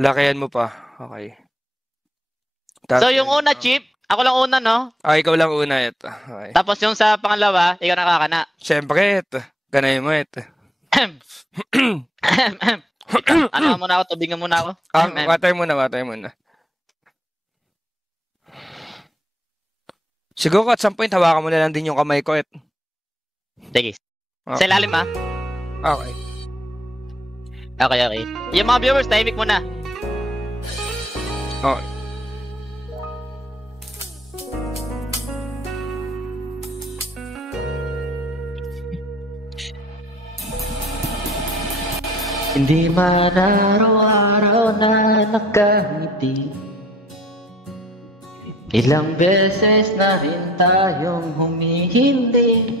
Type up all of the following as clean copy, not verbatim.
Lakihan mo pa. Okay. So, yung una, Chip, ako lang una, no? Ikaw lang una ito. Okay. Tapos yung sa pangalawa, ikaw nakakana. Siyempre, ito. Ganayin mo ito. Ano muna ako? Tubingan muna ako. Water muna. Siguro at some point, hawakan mo na lang din yung kamay ko. Sige. Okay. Sa ilalim, ha? Okay. Okay. Yung mga viewers, tahimik muna. Okay. Hindi man araw-araw na nakangiti, ilang beses na rin tayong humihindi.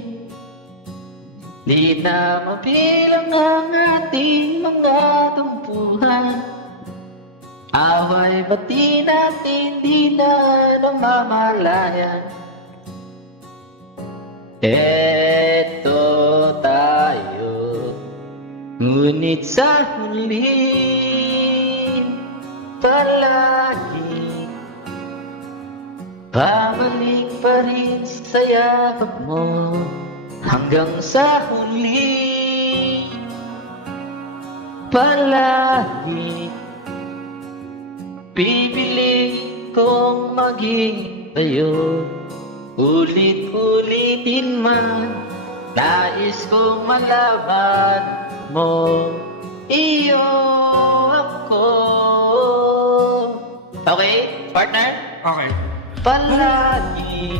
Di na mabilang ang ating mga tumpuhan. Away bati natin di na namamalayan. Eto tayo, ngunit sa huli palagi babalik pa rin sa yakap mo. Hanggang sa huli palagi pipili kong maging tayo. Ulit-ulitin man, nais kong malaman mo, iyo ako. Okay, partner? Okay. Palagi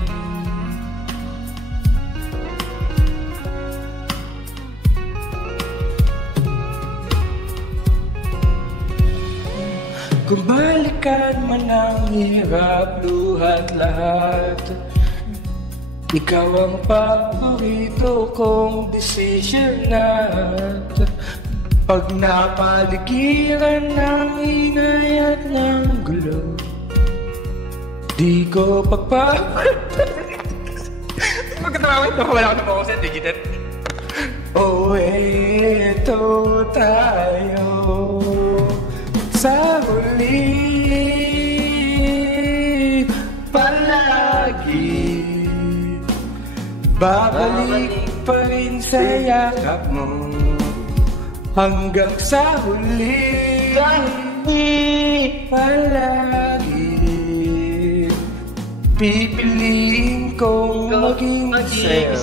kung balikan man ang hirap, luhat lahat, ikaw ang paborito kong decision at pag napaligiran ng ingay at ng gulo, di ko pagkatawag na wala ko na po sa digital. Oh, eto tayo sa huli palagi babalik pa rin sa yakap mo hanggang sa huli palagi pipiliin kong maging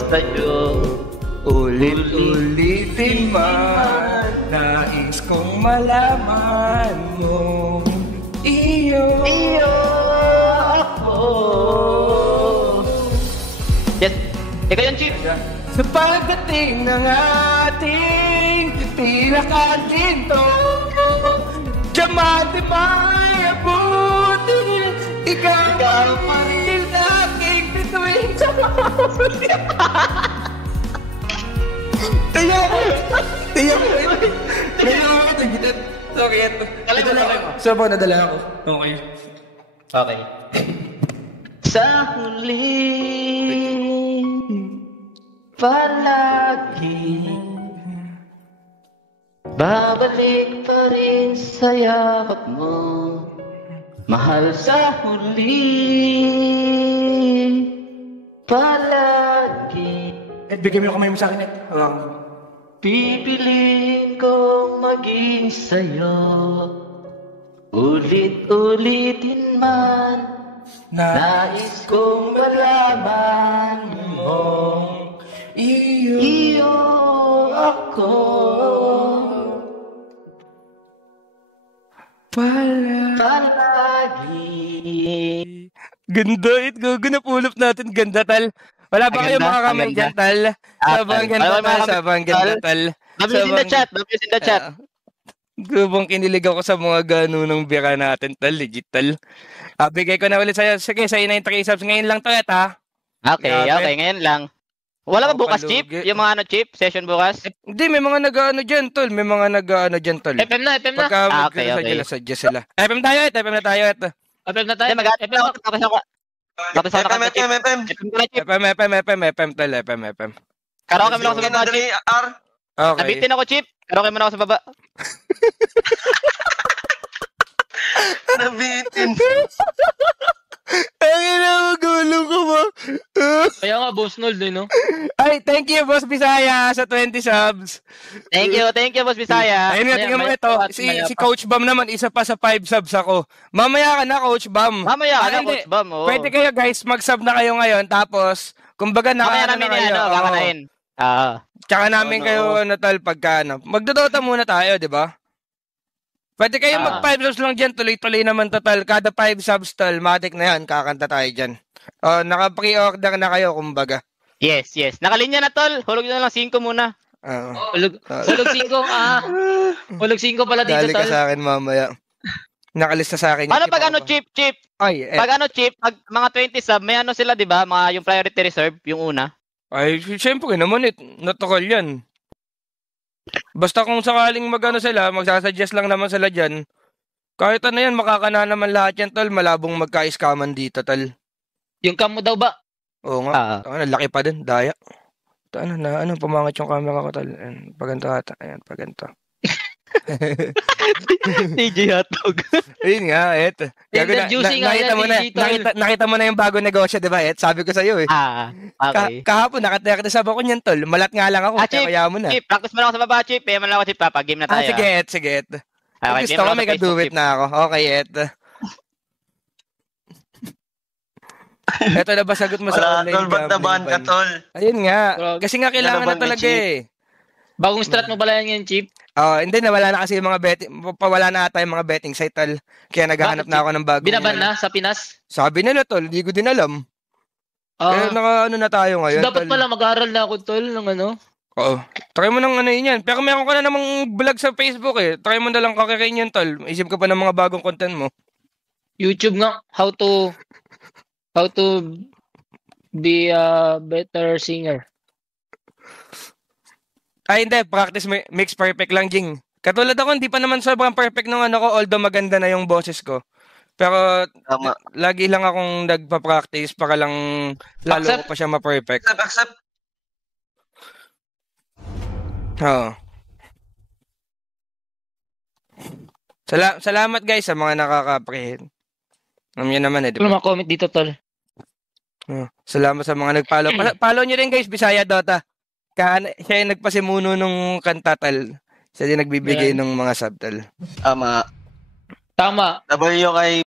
sa'yo. Ulit-ulitin man, nais kong malaman mo, iyo ako. Yes, ikaw yung Chief. Sa pagdating ng ating pinakaginto, diamante may abutin, ikaw pa rin aking bituin sa mga Tiyo ko ito. Okay, ito. Nadala ako. Okay. Sa huli palagi babalik pa rin sa yakap mo. Mahal sa huli palagi. Bigyan mo yung kamay mo sa akin, Pipiliin kong maging sa'yo. Ulit-ulitin man, nais kong malaman mo, iyo ako. Palagi. Ganda it, gago na pull up natin. Ganda tal. Wala ba kayong mga comment dyan, tal? Sabang ganda, tal. Mabilis in the chat. Gubong kinilig ako sa mga ganunong bira natin, tal. Legit, tal. Bigay ko na ulit sa'yo. Sige, sa'yo na yung 3 subs. Ngayon lang to, ha? Okay, ngayon lang. Wala ba bukas, Chip? Yung mga Chip? Session bukas? Hindi, may mga nag-ano dyan, tol. May mga nag-ano dyan, tol. FM na. Pagka mag-suggest sila. FM na tayo, ito. FM na tayo. FM ako. FM, tol. FM. Karaoke mo lang ako sa baba, Chip. Okay. Nabitin ako, Chip. Karaoke mo na ako sa baba. nabitin. Ay, gulong ko ba? Kaya nga, Boss Nold, no? Ay, thank you, Boss Bisaya, sa 20 subs. Thank you, Boss Bisaya. Ayun nga, tingnan mo ito. Si Coach Bam naman, isa pa sa 5 subs ako. Mamaya ka na, Coach Bam. Mamaya ka na, Hindi. Coach Bam. Oo. Pwede kayo, guys, mag-sub na kayo ngayon. Tapos, kumbaga, Mamaya nakaano namin na kayo. yan, Oo. kakanain. Tsaka namin kayo, Natal, pagka ano. Magdodota muna tayo, di ba? Pwede kayo mag-5 subs lang dyan. Tuloy-tuloy naman, total. Kada 5 subs, tol, matik na yan. Kakanta tayo dyan. Naka-pre-order na kayo, kumbaga. Yes. Nakalinya na, tol. Hulog na lang 5 muna. Hulog 5. Hulog 5 pala dito, Dali ka tol. sa akin mamaya. Nakalista sa akin. Paano pag ano, Chip? Ay, Pag ano, Chip, pag mga 20 sub, may ano sila, di ba? Mga yung priority reserve, yung una. Ay, syempre naman, natural yan. Basta kung sakaling magano sila, magsasuggest lang naman sila dyan. Kahit ano yan, makakana naman lahat yan, tol. Malabong magka-iskaman dito, tol. Yung cam mo daw ba? Oo nga. Laki pa din, daya. Pumangat yung camera ko, tol. Ayan, paganto ata. Ayan, paganto. TJ Hotdog. Ayun nga, eto. Juicy nga yan, Nakita mo na yung bago negosyo, di ba, et? Sabi ko sa'yo, eh. Okay. Kahapon, nakatekta ako niyan, tol. Malat nga lang ako, Chip, kaya mo na. Chip, practice mo lang ako sa baba, Chip. Kaya man lang ako, Chip, Game na tayo. Sige, et. Okay, Gusto ko, may kaduwit na ako. Okay, et. Eto na ba sagot mo sa online Tol, ba't nabahan ka, Tol? Ayun nga. Kasi nga kailangan na talaga, eh. Bagong strat mo pala yan, Chip? Hindi, nawala na kasi yung mga betting, pawala na ata yung mga betting site, tol. Kaya naghahanap na ako ng bagong. Binaban na sa Pinas? Sabi nila, tol, hindi ko din alam. Kaya na tayo ngayon, so dapat tol. pala mag-aral na ako, tol, ng ano? Oo. Try mo nang ano yun yan. Pero meron ka na namang vlog sa Facebook, eh. Try mo na lang kakirain yun, tol. Isip ka pa ng mga bagong content mo. YouTube nga, how to be a better singer. Ay, hindi. Practice makes perfect lang, Jing. Katulad ako, hindi pa naman sobrang perfect ng ano ko, although maganda na yung boses ko. Pero, lagi lang akong nagpa-practice para lang lalo ko pa siya ma-perfect. Accept. Oo. Salamat guys sa mga nakaka-apprehend. Yan naman, Ano ma-comment dito, tol? Salamat sa mga nag-follow. Follow nyo rin guys, Bisaya Dota. Siya yung nagpasimuno nung kantatal. Siya yung nagbibigay ng mga subtal. Tama. Tama. W kay